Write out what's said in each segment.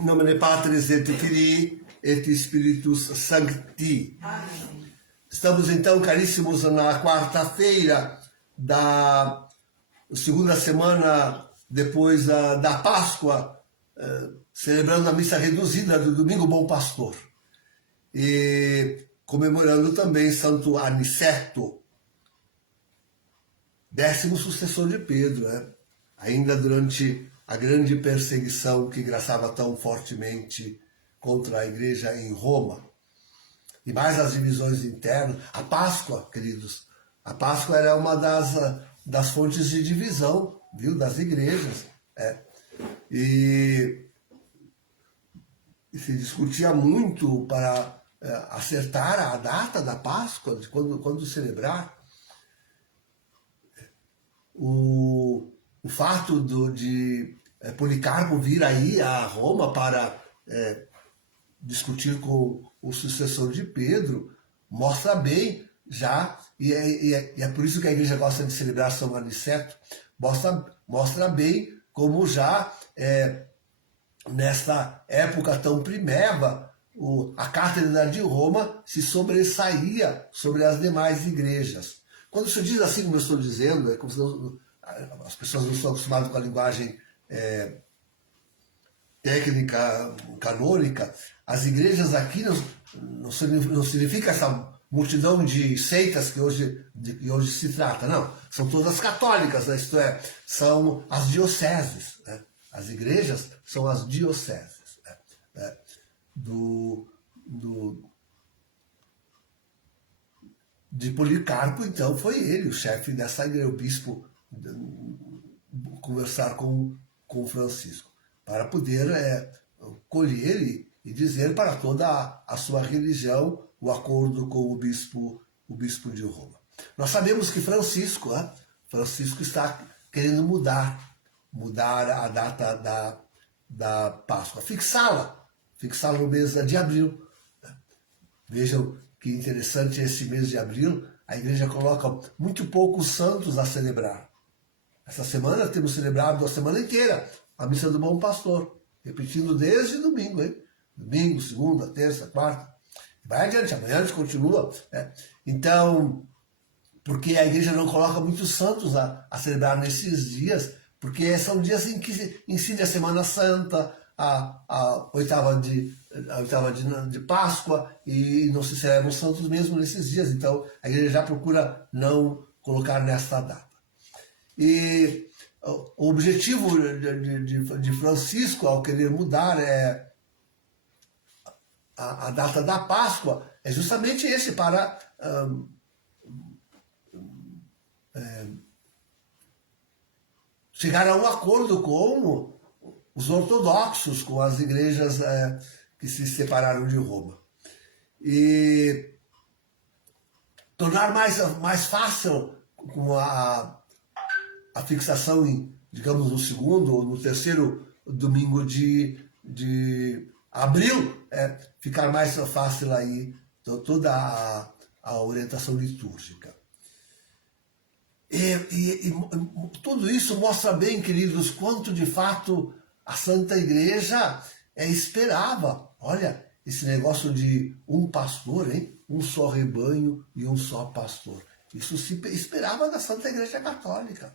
In nomine Patris et Filii et Spiritus Sancti. Estamos então, caríssimos, na quarta-feira da segunda semana depois da Páscoa, celebrando a missa reduzida do Domingo Bom Pastor. E comemorando também Santo Aniceto, 10º sucessor de Pedro, ainda durante a grande perseguição que graçava tão fortemente contra a igreja em Roma. E mais as divisões internas. A Páscoa, queridos, a Páscoa era uma das fontes de divisão, viu, das igrejas. E se discutia muito para acertar a data da Páscoa, de quando celebrar. O fato de Policarpo vir aí a Roma para discutir com o sucessor de Pedro mostra bem já, e é por isso que a igreja gosta de celebrar São Aniceto, mostra bem como já nesta época tão primeva a cátedra de Roma se sobressaía sobre as demais igrejas. Quando se diz assim, como eu estou dizendo, como se não, as pessoas não estão acostumadas com a linguagem técnica, canônica, as igrejas aqui não significa essa multidão de seitas que hoje se trata, não. São todas católicas, né? Isto é, são as dioceses. Né? As igrejas são as dioceses. Né? De Policarpo, então, foi ele, o chefe dessa igreja, o bispo, conversar com Francisco, para poder colher e dizer para toda a sua religião o acordo com o bispo de Roma. Nós sabemos que Francisco está querendo mudar a data da Páscoa, fixá-la no mês de abril. Vejam que interessante esse mês de abril, a igreja coloca muito poucos santos a celebrar. Essa semana temos celebrado a semana inteira a missa do Bom Pastor, repetindo desde domingo, hein? Domingo, segunda, terça, quarta. Vai adiante, amanhã a gente continua. Então, porque a igreja não coloca muitos santos a celebrar nesses dias, porque são dias em que incide a Semana Santa, a oitava de Páscoa, e não se celebram santos mesmo nesses dias. Então, a igreja já procura não colocar nesta data. E o objetivo de Francisco, ao querer mudar a data da Páscoa, é justamente esse, para chegar a um acordo com os ortodoxos, com as igrejas que se separaram de Roma. E tornar mais fácil com a fixação, digamos, no segundo ou no terceiro domingo de abril, ficar mais fácil aí toda a orientação litúrgica. E tudo isso mostra bem, queridos, quanto de fato a Santa Igreja esperava. Olha, esse negócio de um pastor, hein? Um só rebanho e um só pastor. Isso se esperava da Santa Igreja Católica.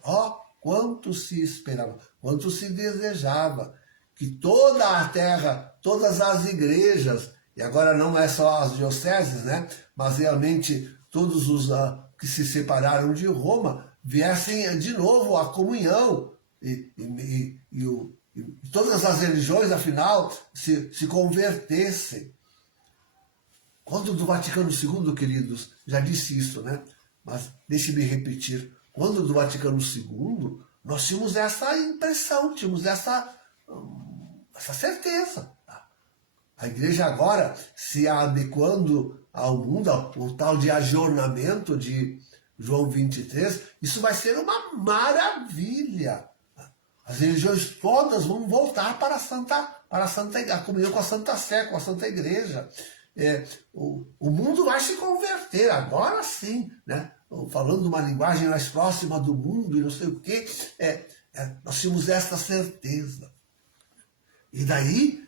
Quanto se esperava, quanto se desejava que toda a terra, todas as igrejas, e agora não é só as dioceses, né? Mas realmente todos os que se separaram de Roma, viessem de novo à comunhão, e todas as religiões, afinal, se convertessem. Quando do Vaticano II, queridos, já disse isso, né? Mas deixe-me repetir, quando do Vaticano II, nós tínhamos essa impressão, tínhamos essa certeza. A igreja agora, se adequando ao mundo, o tal de ajornamento de João 23, isso vai ser uma maravilha. As religiões todas vão voltar para a comunhão com a Santa Sé, com a Santa Igreja. O mundo vai se converter, agora sim, né? Falando uma linguagem mais próxima do mundo e não sei o quê, nós tínhamos essa certeza. E daí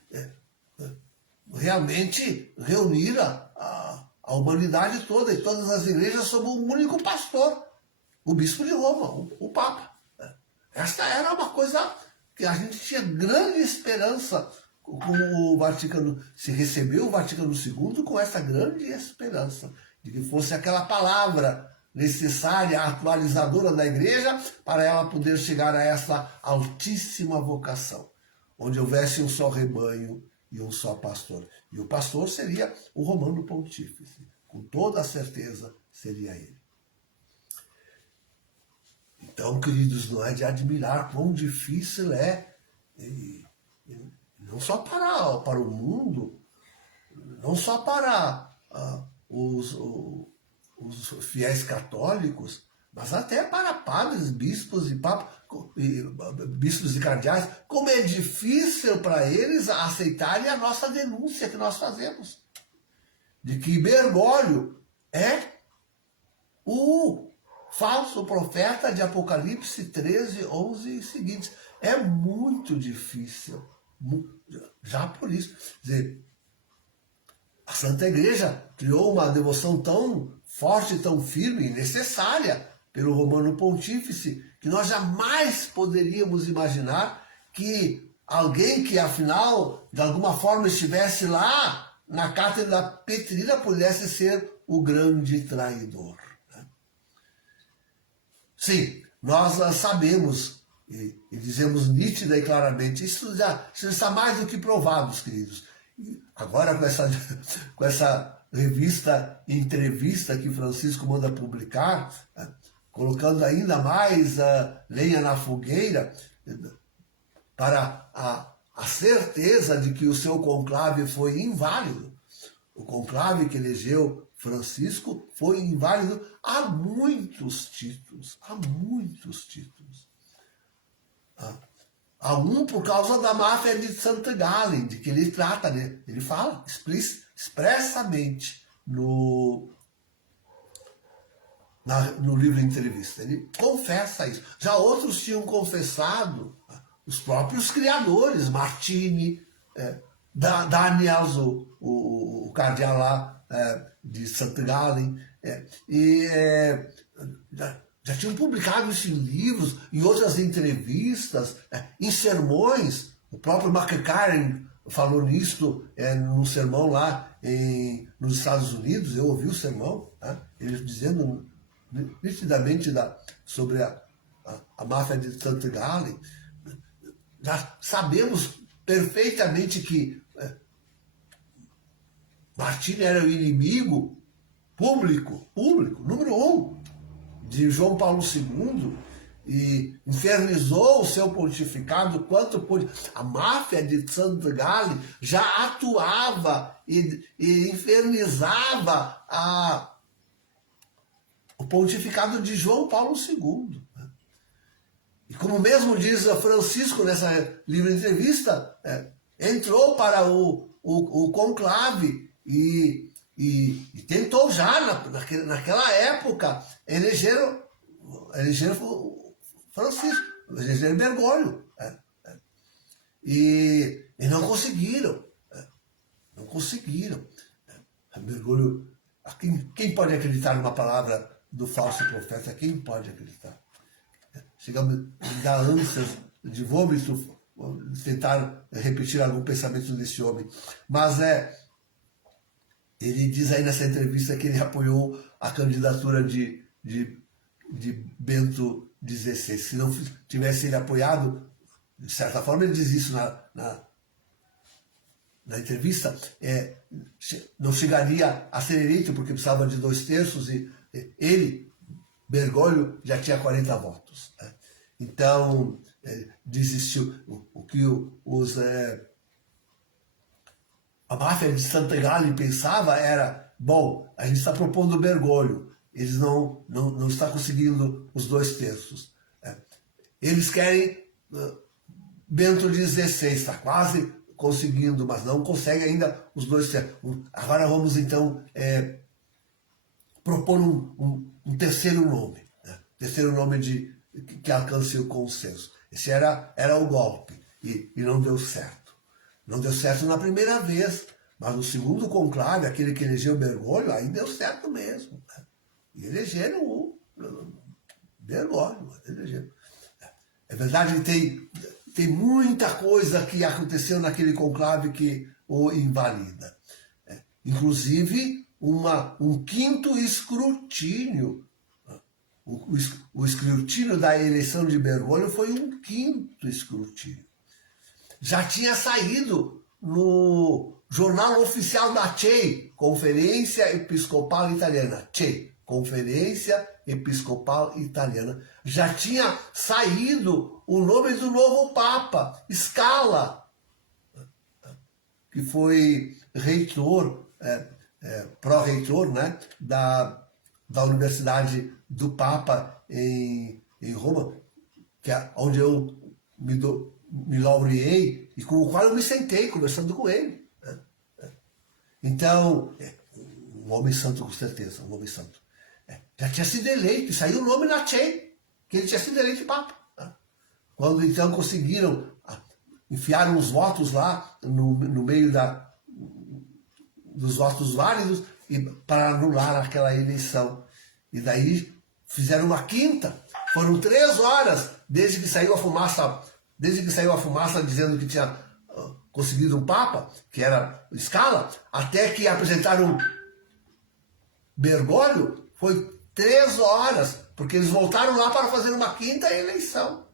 realmente reunir a humanidade toda e todas as igrejas sob um único pastor, o bispo de Roma, o Papa. Esta era uma coisa que a gente tinha grande esperança com o Vaticano. Se recebeu o Vaticano II com essa grande esperança de que fosse aquela palavra necessária, atualizadora da igreja, para ela poder chegar a essa altíssima vocação, onde houvesse um só rebanho e um só pastor. E o pastor seria o Romano Pontífice, com toda a certeza seria ele. Então, queridos, não é de admirar quão difícil é, e não só para o mundo, não só para os fiéis católicos, mas até para padres, bispos e papas, bispos e cardeais, como é difícil para eles aceitarem a nossa denúncia que nós fazemos, de que Bergoglio é o falso profeta de Apocalipse 13, 11 e seguintes. É muito difícil, já por isso. Quer dizer, a Santa Igreja criou uma devoção tão forte, tão firme e necessária pelo Romano Pontífice, que nós jamais poderíamos imaginar que alguém que, afinal, de alguma forma estivesse lá na Cátedra Petrina pudesse ser o grande traidor. Sim, nós sabemos e dizemos nítida e claramente, isso já está mais do que provado, queridos. Agora, com essa revista entrevista que Francisco manda publicar, colocando ainda mais lenha na fogueira, para a certeza de que o seu conclave foi inválido. O conclave que elegeu Francisco foi inválido a muitos títulos, A um por causa da máfia de Santa Gallen, de que ele trata, né? Ele fala expressamente no livro de entrevista. Ele confessa isso. Já outros tinham confessado, os próprios criadores, Martini, Daniels, o cardeal lá de Santa Gallen, já tinham publicado isso em livros, em outras entrevistas, em sermões. O próprio McCarran falou nisso num sermão lá nos Estados Unidos. Eu ouvi o sermão, ele dizendo nitidamente sobre a máfia de Santa Gallen. Já sabemos perfeitamente que Martini era o inimigo público, número 1, de João Paulo II, e infernizou o seu pontificado quanto pôde. A máfia de Santa Gallen já atuava e infernizava o pontificado de João Paulo II. E como mesmo diz Francisco nessa livre entrevista, entrou para o conclave e tentou já, naquela época, eleger Francisco, eleger Bergoglio. E não conseguiram. Não conseguiram. Bergoglio, quem pode acreditar numa palavra do falso profeta? Quem pode acreditar? Chega a me dar ânsias de vômito tentar repetir algum pensamento desse homem. Mas ele diz aí nessa entrevista que ele apoiou a candidatura de Bento XVI. Se não tivesse ele apoiado, de certa forma ele diz isso na entrevista, não chegaria a ser eleito porque precisava de 2/3 e ele, Bergoglio, já tinha 40 votos. Então, desistiu. O que a máfia de Santa Gallen pensava era, bom, a gente está propondo Bergoglio, eles não estão conseguindo os 2/3. Eles querem Bento XVI, está quase conseguindo, mas não consegue ainda os 2/3. Agora vamos então propor um terceiro nome, terceiro nome que alcance o consenso. Esse era o golpe, e não deu certo. Não deu certo na primeira vez, mas no segundo conclave, aquele que elegeu Bergoglio, aí deu certo mesmo. Né? E elegeram o Bergoglio. Elegeram. É verdade que tem muita coisa que aconteceu naquele conclave que o invalida. Inclusive, um quinto escrutínio. O escrutínio da eleição de Bergoglio foi um quinto escrutínio. Já tinha saído no jornal oficial da CEI, Conferência Episcopal Italiana. CEI, Conferência Episcopal Italiana. Já tinha saído o nome do novo Papa, Scala, que foi reitor, pró-reitor, né, da Universidade do Papa em Roma, que é onde eu me laureei e com o qual eu me sentei conversando com ele. Né? Então, um homem santo com certeza, um homem santo. Já tinha sido eleito, saiu o nome na CEI, que ele tinha sido eleito Papa. Né? Quando então conseguiram, enfiaram os votos lá no meio dos votos válidos e para anular aquela eleição. E daí fizeram uma quinta, foram 3 horas desde que saiu a fumaça dizendo que tinha conseguido um Papa, que era Scala, até que apresentaram Bergoglio, foi 3 horas, porque eles voltaram lá para fazer uma quinta eleição.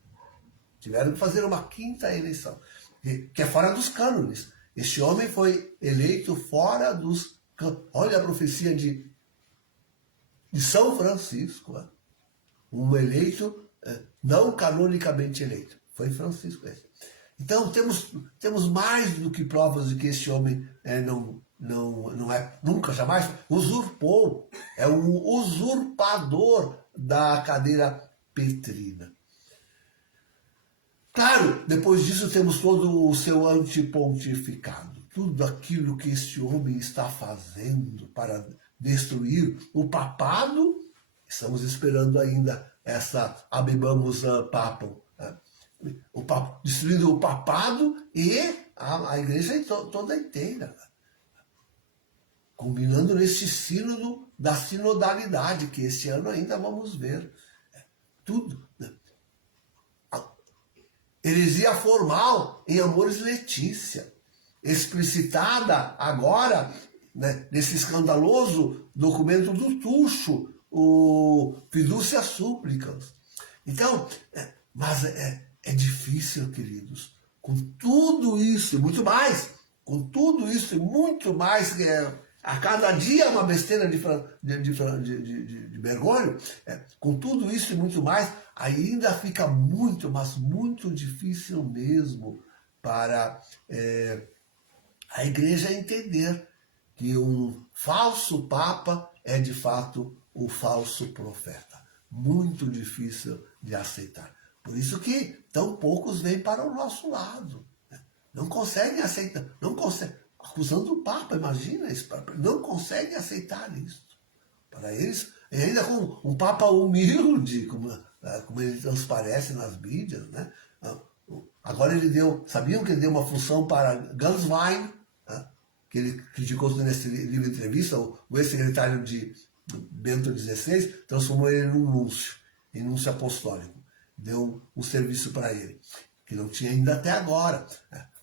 Tiveram que fazer uma quinta eleição, que é fora dos cânones. Este homem foi eleito fora dos cânones. Olha a profecia de São Francisco, um eleito não canonicamente eleito. Foi Francisco esse. Então temos mais do que provas de que esse homem não é, nunca, jamais usurpou. É um usurpador da cadeira petrina. Claro, depois disso temos todo o seu antipontificado. Tudo aquilo que esse homem está fazendo para destruir o papado. Estamos esperando ainda essa Abibamos Papam. Né? Destruindo o papado e a igreja toda inteira. Combinando nesse sínodo da sinodalidade, que este ano ainda vamos ver. Tudo. Né? Heresia formal em Amoris Laetitia, explicitada agora, né, nesse escandaloso documento do Tucho, o Fiducia Supplicans. Então, mas é difícil, queridos, com tudo isso e muito mais, com tudo isso e muito mais, a cada dia uma besteira de Bergoglio, com tudo isso e muito mais, ainda fica muito, mas muito difícil mesmo para a igreja entender que um falso papa é de fato o falso profeta. Muito difícil de aceitar. Por isso que tão poucos vêm para o nosso lado. Né? Não conseguem aceitar, não conseguem, acusando o Papa, imagina isso, não conseguem aceitar isso. Para eles, e ainda com um Papa humilde, como ele transparece nas mídias, né? Agora sabiam que ele deu uma função para Ganswein, né? Que ele criticou nesse livro de entrevista, o ex-secretário de Bento XVI, transformou ele em núncio apostólico. Deu um serviço para ele, que não tinha ainda até agora.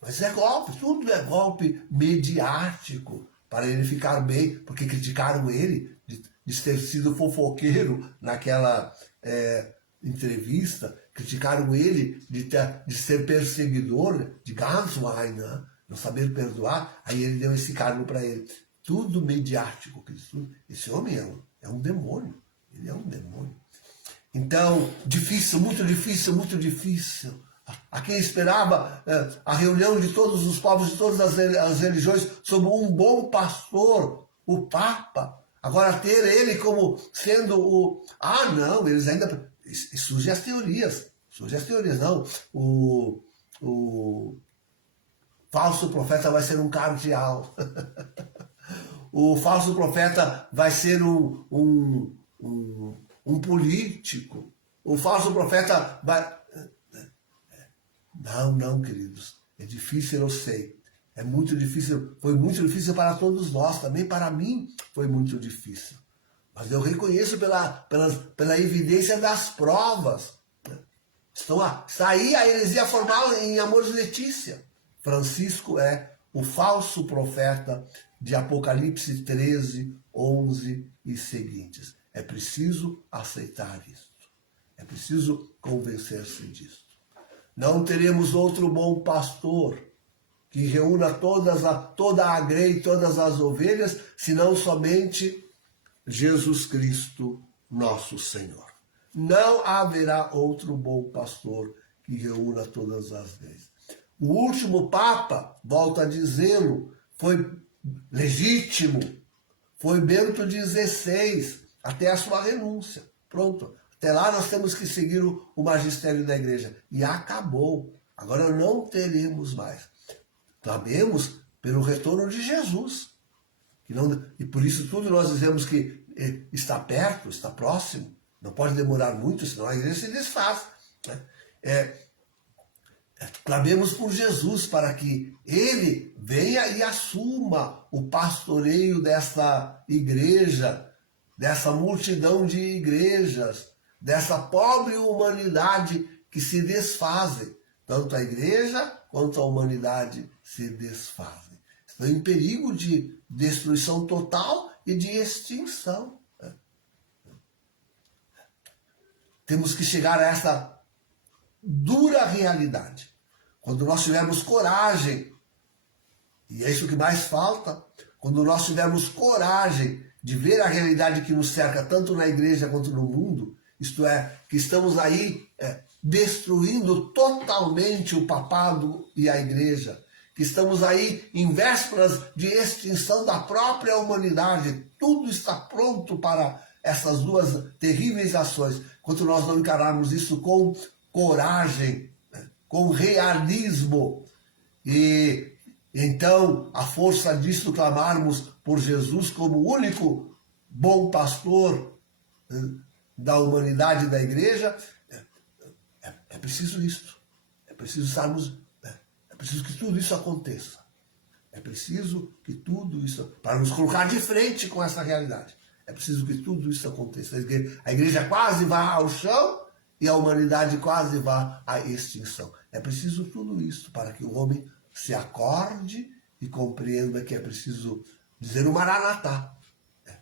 Mas é golpe, tudo é golpe mediático, para ele ficar bem, porque criticaram ele de ter sido fofoqueiro naquela entrevista, criticaram ele de ser perseguidor de Ganswein, né? Não saber perdoar, aí ele deu esse cargo para ele. Tudo mediático. Esse homem é um demônio, ele é um demônio. Então, difícil, muito difícil, muito difícil. A quem esperava a reunião de todos os povos, de todas as religiões, sob um bom pastor, o Papa. Agora ter ele como sendo o... não, eles ainda... Surgem as teorias. Não, o falso profeta vai ser um cardeal. O falso profeta vai ser um político. O falso profeta vai... Não, queridos. É difícil, eu sei. É muito difícil, foi muito difícil para todos nós, também para mim foi muito difícil. Mas eu reconheço pela evidência das provas. Está aí a heresia formal em Amores Letícia. Francisco é o falso profeta de Apocalipse 13, 11 e seguintes. É preciso aceitar isso. É preciso convencer-se disso. Não teremos outro bom pastor que reúna toda a grei e todas as ovelhas, senão somente Jesus Cristo, nosso Senhor. Não haverá outro bom pastor que reúna todas as greis. O último Papa, volto a dizê-lo, foi legítimo, foi Bento XVI, até a sua renúncia. Pronto. Até lá nós temos que seguir o magistério da igreja. E acabou. Agora não teremos mais. Clamemos pelo retorno de Jesus. E por isso tudo nós dizemos que está perto, está próximo. Não pode demorar muito, senão a igreja se desfaz. Clamemos por Jesus para que ele venha e assuma o pastoreio dessa igreja, dessa multidão de igrejas, dessa pobre humanidade que se desfazem. Tanto a igreja quanto a humanidade se desfazem. Estão em perigo de destruição total e de extinção. Temos que chegar a essa dura realidade. Quando nós tivermos coragem, e é isso que mais falta, quando nós tivermos coragem de ver a realidade que nos cerca, tanto na igreja quanto no mundo, isto é, que estamos aí destruindo totalmente o papado e a igreja, que estamos aí em vésperas de extinção da própria humanidade, tudo está pronto para essas duas terríveis ações, quando nós não encararmos isso com coragem, com realismo, e então a força disso clamarmos por Jesus como o único bom pastor da humanidade e da igreja, é preciso isso. É preciso estarmos, é preciso que tudo isso aconteça. É preciso que tudo isso, para nos colocar de frente com essa realidade, é preciso que tudo isso aconteça. A igreja quase vai ao chão e a humanidade quase vai à extinção. É preciso tudo isso para que o homem se acorde e compreenda que é preciso dizer o Maranatá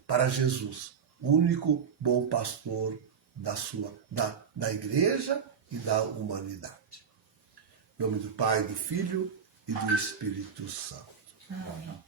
para Jesus, o único bom pastor da igreja e da humanidade. Em nome do Pai, do Filho e do Espírito Santo. Amém.